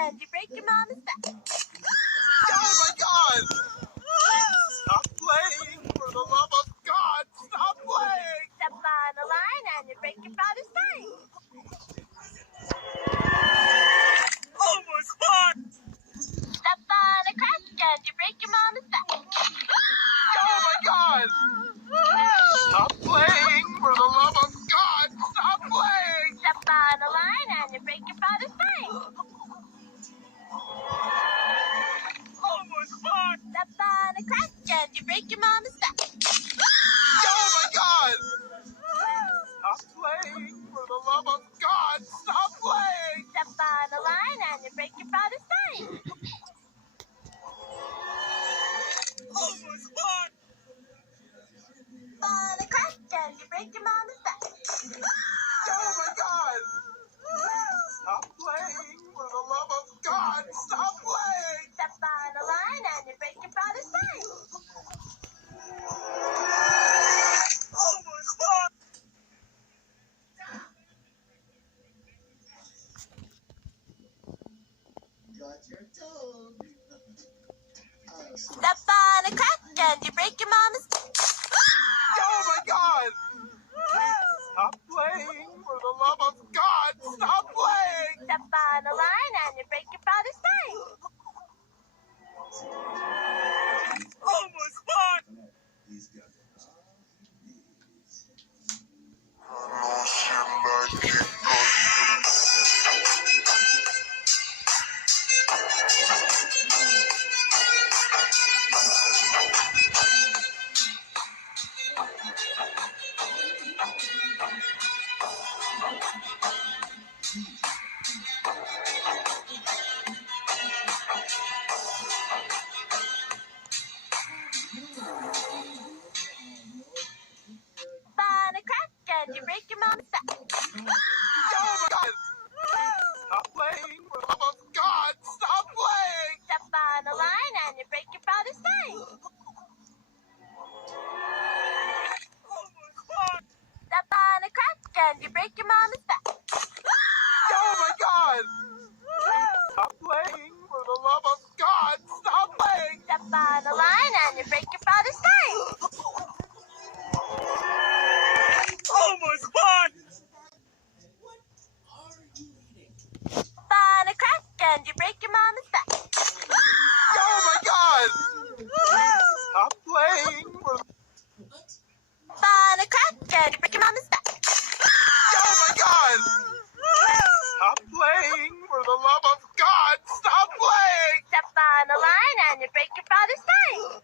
and you break your mama's back. Oh my God! Stop playing! For the love of God, stop playing! Step on a line and you break your father's spine. Almost caught! Step on a crack and you break your mama's back. Oh my God! Stop playing! For the love of God, stop playing! Step on a line and you break your father's spine. Almost caught! Step on a crack and you break your mama's back. Oh my God! Stop playing! For the love of God, stop playing! Step on a line and you break your father's spine. Almost caught! On a crack and you break your mama's back. Oh my God! Stop playing! For the love of God, stop playing! Step on a line and you break your father's spine. Almost caught! Got your toad. Step on a crack and you break your mama's back. Oh my God! Stop playing! For the love of God, stop playing! Step on a line and you break your father's spine. Almost caught! He's got all he needs. Step on a crack and you break your mama's back. Oh my God! Stop playing! For the love of God, stop playing! Step on a line and you break your father's spine. Almost caught! Step on a crack and you break your mama's back. Oh my God! Stop playing! For the love of God, stop playing! Step on a line and you break your father's spine. Almost caught! What are you eating? Step on a crack and you break your mama's back. Oh my God! Stop playing! For the... Step on a crack and you break your mama's back. Oh my God! Stop playing! For the love of God, stop playing! Step on a line and you break your father's spine.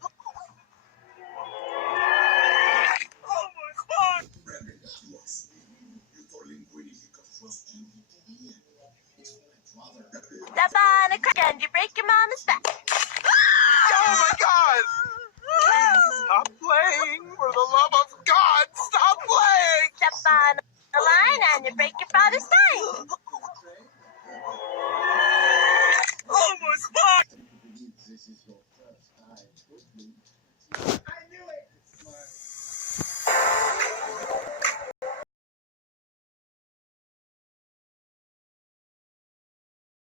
Almost caught! Step on a crack and you break your mama's back. Oh my God! Stop playing! For the love of God, stop playing! Step on a line and you break your father's spine. Almost caught! This is your first time.